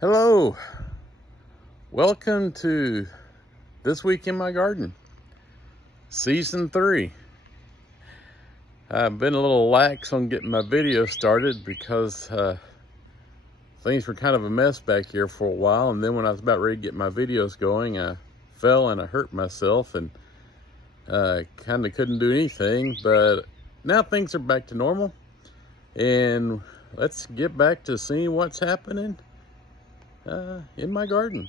Hello, welcome to This Week in My Garden, Season 3. I've been a little lax on getting my video started because things were kind of a mess back here for a while, and then when I was about ready to get my videos going, I fell and I hurt myself and kind of couldn't do anything, but now things are back to normal, and let's get back to seeing what's happening in my garden.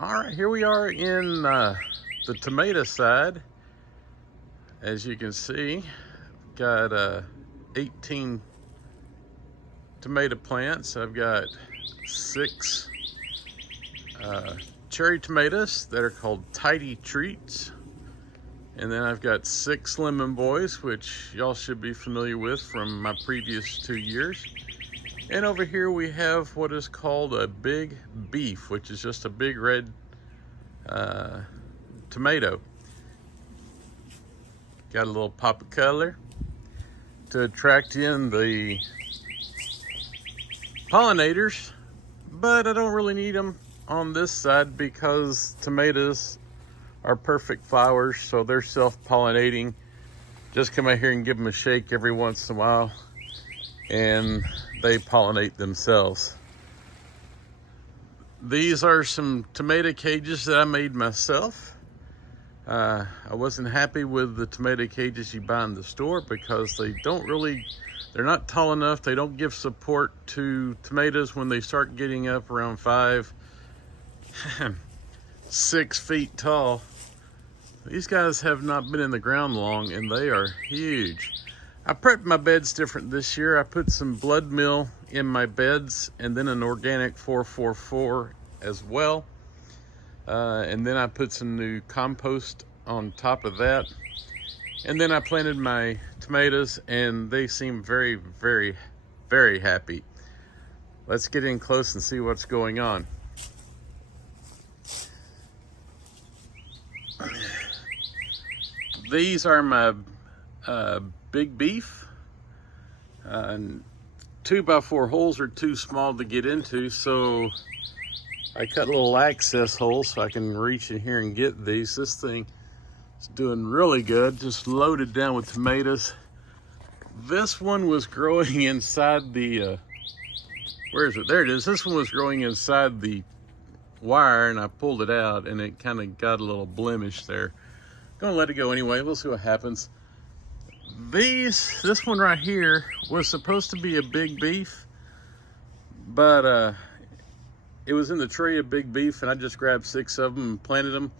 All right, here we are in the tomato side. As you can see, got 18 tomato plants. I've got 6 cherry tomatoes that are called Tidy Treats. And then I've got 6 lemon boys, which y'all should be familiar with from my previous 2 years. And over here we have what is called a big beef, which is just a big red tomato. Got a little pop of color to attract in the pollinators, but I don't really need them on this side because tomatoes are perfect flowers, so they're self-pollinating. Just come out here and give them a shake every once in a while and they pollinate themselves. These are some tomato cages that I made myself. I wasn't happy with the tomato cages you buy in the store because they're not tall enough. They don't give support to tomatoes when they start getting up around 5, 6 feet tall. These guys have not been in the ground long and they are huge. I prepped my beds different this year. I put some blood meal in my beds and then an organic 444 as well. And then I put some new compost on top of that. And then I planted my tomatoes and they seem very, very, very happy. Let's get in close and see what's going on. These are my big beef. 2x4 holes are too small to get into, so I cut little access holes so I can reach in here and get these. This thing is doing really good, just loaded down with tomatoes. This one was growing inside the, where is it? There it is. This one was growing inside the wire and I pulled it out and it kind of got a little blemish there. Gonna let it go anyway, we'll see what happens. This one right here was supposed to be a big beef, but it was in the tray of big beef and I just grabbed 6 of them and planted them.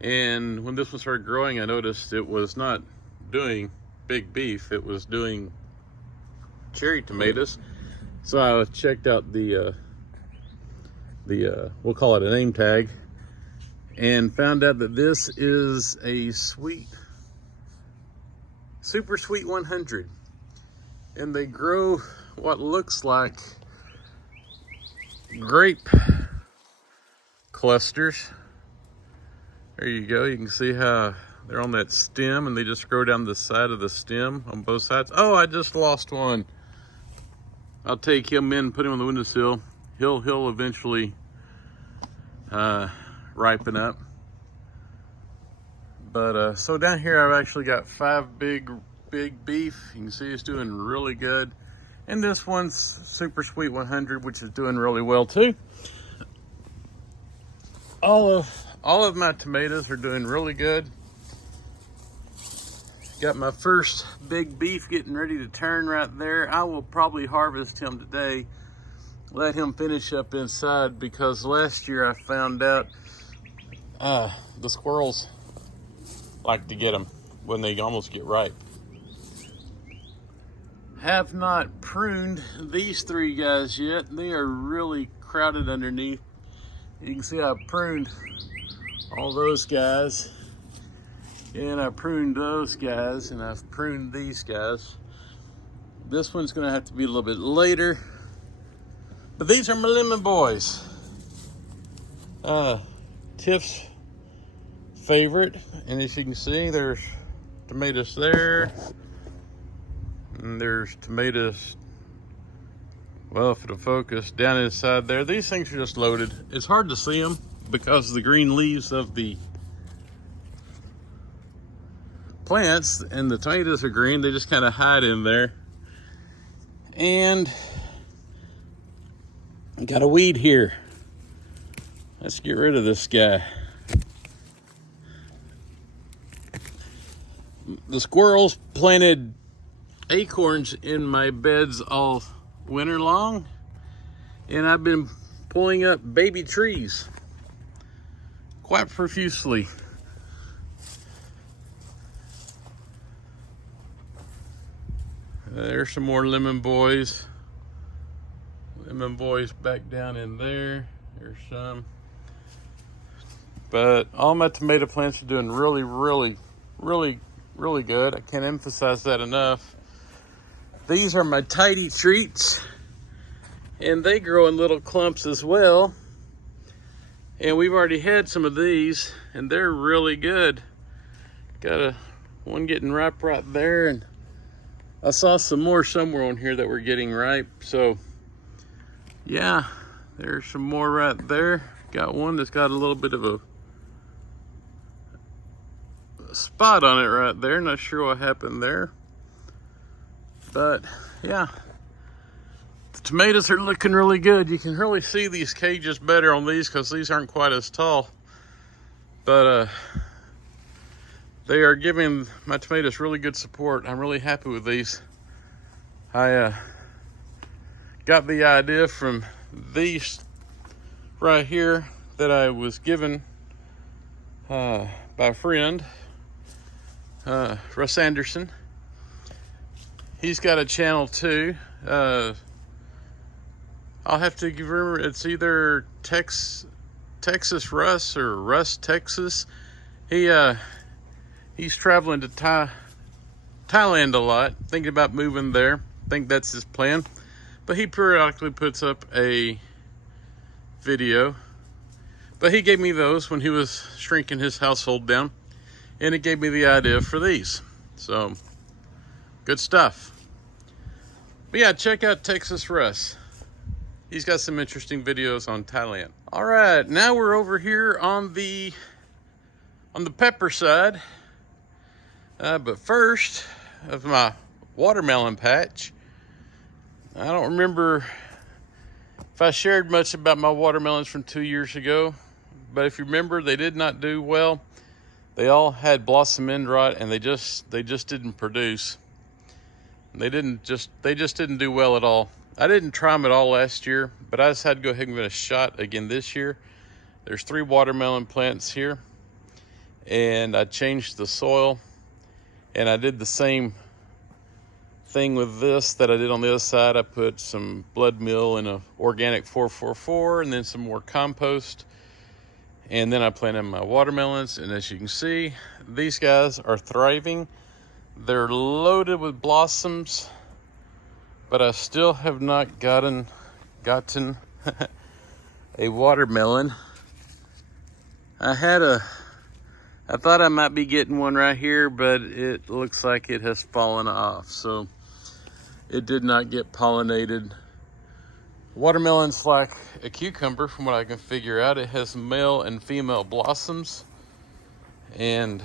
And when this one started growing, I noticed it was not doing big beef, it was doing cherry tomatoes. So I checked out the we'll call it a name tag, and found out that this is a Super Sweet 100, and they grow what looks like grape clusters. There you go. You can see how they're on that stem and they just grow down the side of the stem on both sides. Oh, I just lost one. I'll take him in, put him on the windowsill. He'll eventually ripen up. But so down here I've actually got 5 big beef. You can see it's doing really good. And this one's Super Sweet 100, which is doing really well too. All of my tomatoes are doing really good. Got my first big beef getting ready to turn right there. I will probably harvest him today, let him finish up inside, because last year I found out the squirrels like to get them when they almost get ripe. have not pruned these three guys yet. They are really crowded underneath. You can see I pruned all those guys, and I pruned those guys, and I've pruned these guys. This one's gonna have to be a little bit later, but these are my lemon boys. Tiff's favorite, and as you can see, there's tomatoes there, and there's tomatoes, well, if it'll focus, down inside there. These things are just loaded. It's hard to see them because of the green leaves of the plants, and the tomatoes are green. They just kind of hide in there. And I got a weed here. Let's get rid of this guy. The squirrels planted acorns in my beds all winter long, and I've been pulling up baby trees quite profusely. There's some more lemon boys. Lemon boys back down in there. There's some. But all my tomato plants are doing really, really, really, really good. I can't emphasize that enough. These are my tidy treats, and they grow in little clumps as well. And we've already had some of these, and they're really good. Got one getting ripe right there, and I saw some more somewhere on here that were getting ripe. So yeah, there's some more right there. Got one that's got a little bit of a spot on it right there. Not sure what happened there, but yeah, the tomatoes are looking really good. You can really see these cages better on these because these aren't quite as tall, but they are giving my tomatoes really good support. I'm really happy with these. I got the idea from these right here that I was given by a friend, Russ Anderson. He's got a channel too. I'll have to remember, it's either Texas Russ or Russ Texas. He's traveling to Thailand a lot, thinking about moving there. I think that's his plan. But he periodically puts up a video. But he gave me those when he was shrinking his household down, and it gave me the idea for these. So, good stuff. But yeah, check out Texas Russ. He's got some interesting videos on Thailand. All right, now we're over here on the pepper side. But first, of my watermelon patch, I don't remember if I shared much about my watermelons from 2 years ago, but if you remember, they did not do well. They all had blossom end rot, and they just didn't produce. They just didn't do well at all. I didn't try them at all last year, but I just had to go ahead and give it a shot again this year. There's 3 watermelon plants here, and I changed the soil, and I did the same thing with this that I did on the other side. I put some blood meal in a organic 444 and then some more compost, and then I planted my watermelons, and as you can see, these guys are thriving. They're loaded with blossoms, but I still have not gotten a watermelon. I thought I might be getting one right here, but it looks like it has fallen off. So it did not get pollinated. Watermelon's like a cucumber from what I can figure out. It has male and female blossoms, and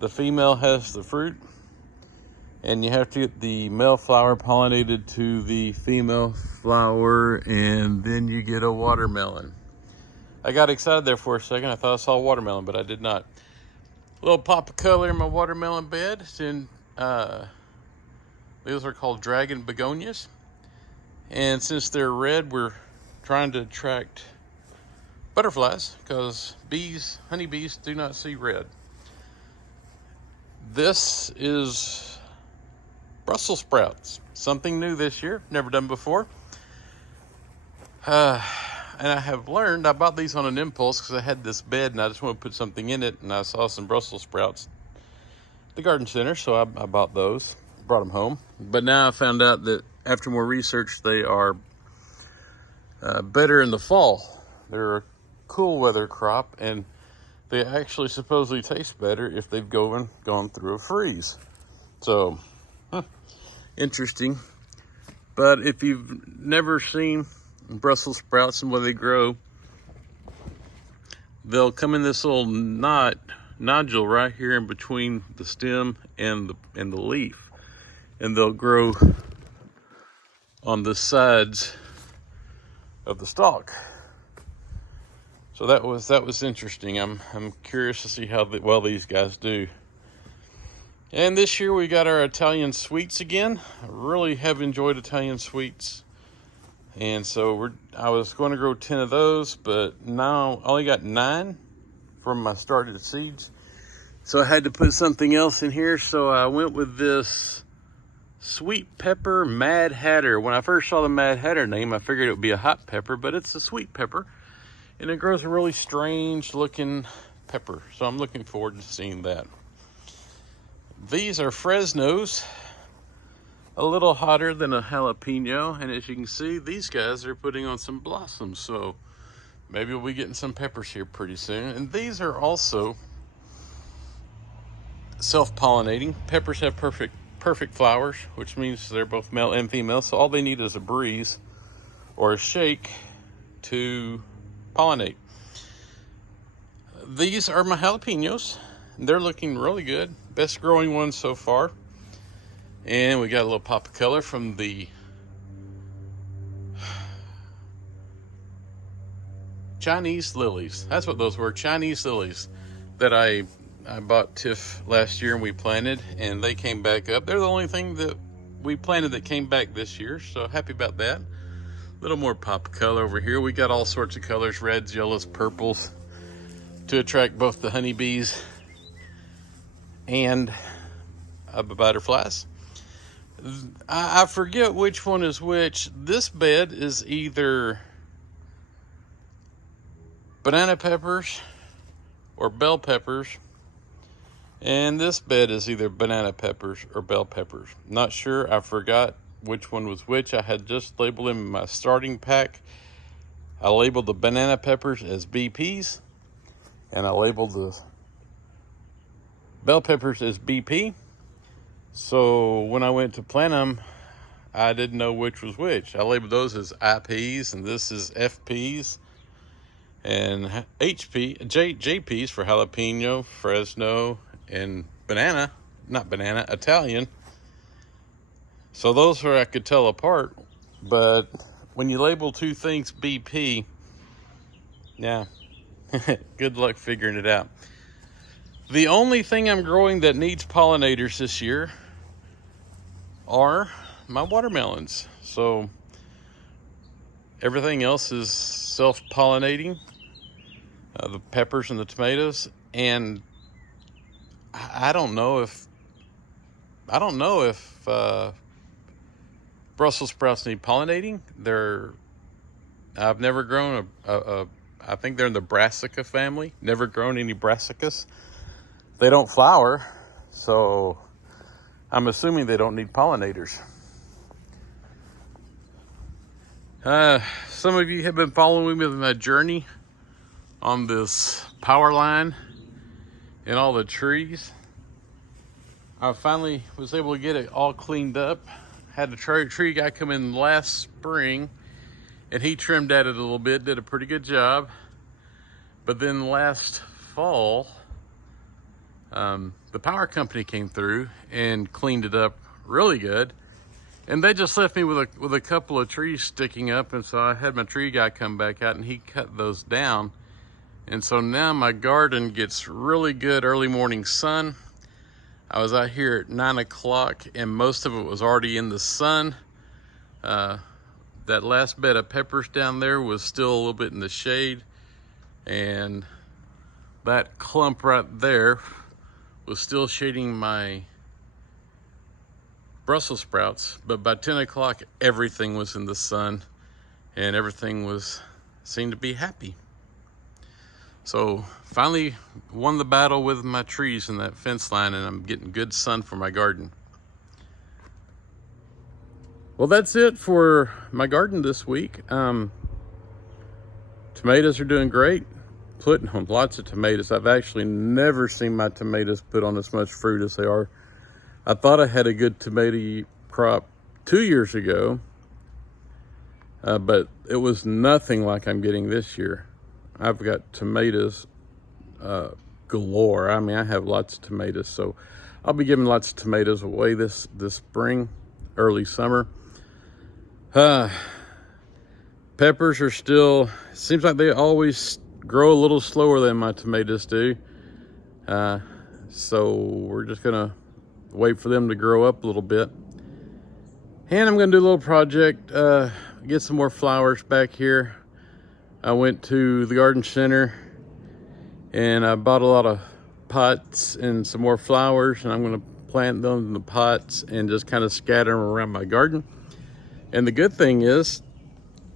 the female has the fruit, and you have to get the male flower pollinated to the female flower, and then you get a watermelon. I got excited there for a second. I thought I saw a watermelon, but I did not. A little pop of color in my watermelon bed. These are called dragon begonias. And since they're red, we're trying to attract butterflies because honeybees do not see red. This is Brussels sprouts. Something new this year, never done before. And I have learned, I bought these on an impulse because I had this bed and I just want to put something in it, and I saw some Brussels sprouts at the garden center, so I bought those, brought them home. But now I found out that after more research, they are better in the fall. They're a cool weather crop, and they actually supposedly taste better if they've gone through a freeze. So, interesting. But if you've never seen Brussels sprouts and where they grow, they'll come in this little nodule right here in between the stem and the leaf, and they'll grow on the sides of the stalk. So that was interesting. I'm curious to see how well these guys do. And this year we got our Italian sweets again. I really have enjoyed Italian sweets. And so I was going to grow 10 of those, but now I only got 9 from my started seeds. So I had to put something else in here. So I went with this sweet pepper Mad Hatter. When I first saw the Mad Hatter name, I figured it would be a hot pepper, but it's a sweet pepper. And it grows a really strange looking pepper. So I'm looking forward to seeing that. These are Fresnos, a little hotter than a jalapeno. And as you can see, these guys are putting on some blossoms. So maybe we'll be getting some peppers here pretty soon. And these are also self-pollinating. Peppers have perfect flowers, which means they're both male and female. So all they need is a breeze or a shake to pollinate. These are my jalapenos. They're looking really good. Best growing ones so far. And we got a little pop of color from the Chinese lilies. That's what those were, Chinese lilies, that I bought Tiff last year and we planted, and they came back up. They're the only thing that we planted that came back this year, so happy about that. A little more pop of color over here. We got all sorts of colors, reds, yellows, purples, to attract both the honeybees and butterflies. I forget which one is which. This bed is either banana peppers or bell peppers, and this bed is either banana peppers or bell peppers. Not sure. I forgot which one was which. I had just labeled them in my starting pack. I labeled the banana peppers as BPs, and I labeled the bell peppers as BP. So when I went to plant them, I didn't know which was which. I labeled those as IPs, and this is FPs, and JPs for jalapeno, Fresno, and Italian. So those were, I could tell apart, but when you label two things BP, yeah, good luck figuring it out. The only thing I'm growing that needs pollinators this year are my watermelons. So everything else is self-pollinating, the peppers and the tomatoes, and I don't know if Brussels sprouts need pollinating. I've never grown I think they're in the Brassica family. Never grown any Brassicas. They don't flower, so I'm assuming they don't need pollinators. Some of you have been following me with my journey on this power line and all the trees. I finally was able to get it all cleaned up. Had the tree guy come in last spring, and he trimmed at it a little bit, did a pretty good job. But then last fall, the power company came through and cleaned it up really good. And they just left me with a couple of trees sticking up, and so I had my tree guy come back out and he cut those down. And so now my garden gets really good early morning sun. I was out here at 9 o'clock and most of it was already in the sun. That last bed of peppers down there was still a little bit in the shade, and that clump right there was still shading my Brussels sprouts, but by 10 o'clock, everything was in the sun and everything seemed to be happy. So finally won the battle with my trees in that fence line, and I'm getting good sun for my garden. Well, that's it for my garden this week. Tomatoes are doing great. Putting on lots of tomatoes. I've actually never seen my tomatoes put on as much fruit as they are. I thought I had a good tomato crop 2 years ago, but it was nothing like I'm getting this year. I've got tomatoes galore. I mean, I have lots of tomatoes, so I'll be giving lots of tomatoes away this spring, early summer. Peppers are still, seems like they always grow a little slower than my tomatoes do. So we're just gonna wait for them to grow up a little bit. And I'm gonna do a little project, get some more flowers back here. I went to the garden center and I bought a lot of pots and some more flowers, and I'm gonna plant them in the pots and just kind of scatter them around my garden. And the good thing is,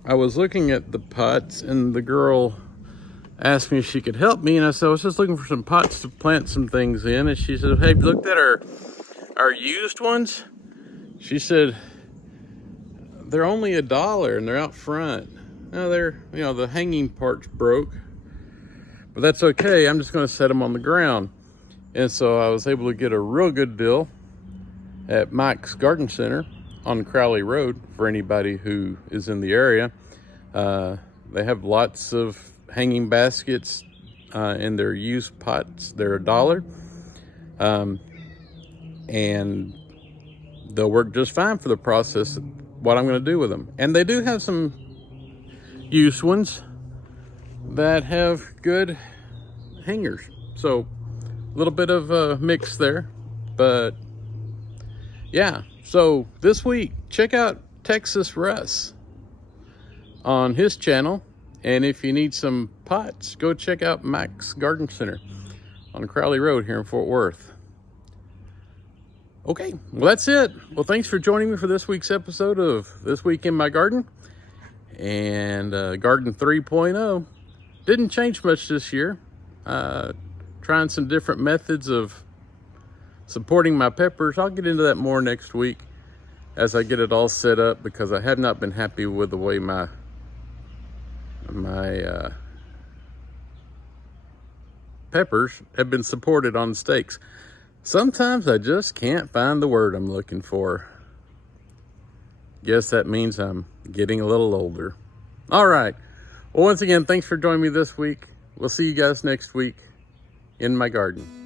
I was looking at the pots and the girl asked me if she could help me, and I said, I was just looking for some pots to plant some things in. And she said, hey, have you looked at our used ones? She said, they're only $1 and they're out front. Now they're, you know, the hanging part's broke, but that's okay. I'm just gonna set them on the ground. And so I was able to get a real good deal at Mike's Garden Center on Crowley Road for anybody who is in the area. They have lots of hanging baskets in their used pots. They're $1, and they'll work just fine for the process of what I'm going to do with them. And they do have some used ones that have good hangers, so a little bit of a mix there. But yeah, so this week, check out Texas Russ on his channel. And if you need some pots, go check out Mike's Garden Center on Crowley Road here in Fort Worth. Okay, well, that's it. Well, thanks for joining me for this week's episode of This Week in My Garden. And Garden 3.0. Didn't change much this year. Trying some different methods of supporting my peppers. I'll get into that more next week as I get it all set up, because I have not been happy with the way my peppers have been supported on stakes. Sometimes I just can't find the word I'm looking for. Guess that means I'm getting a little older. All right. Well, once again, thanks for joining me this week. We'll see you guys next week in my garden.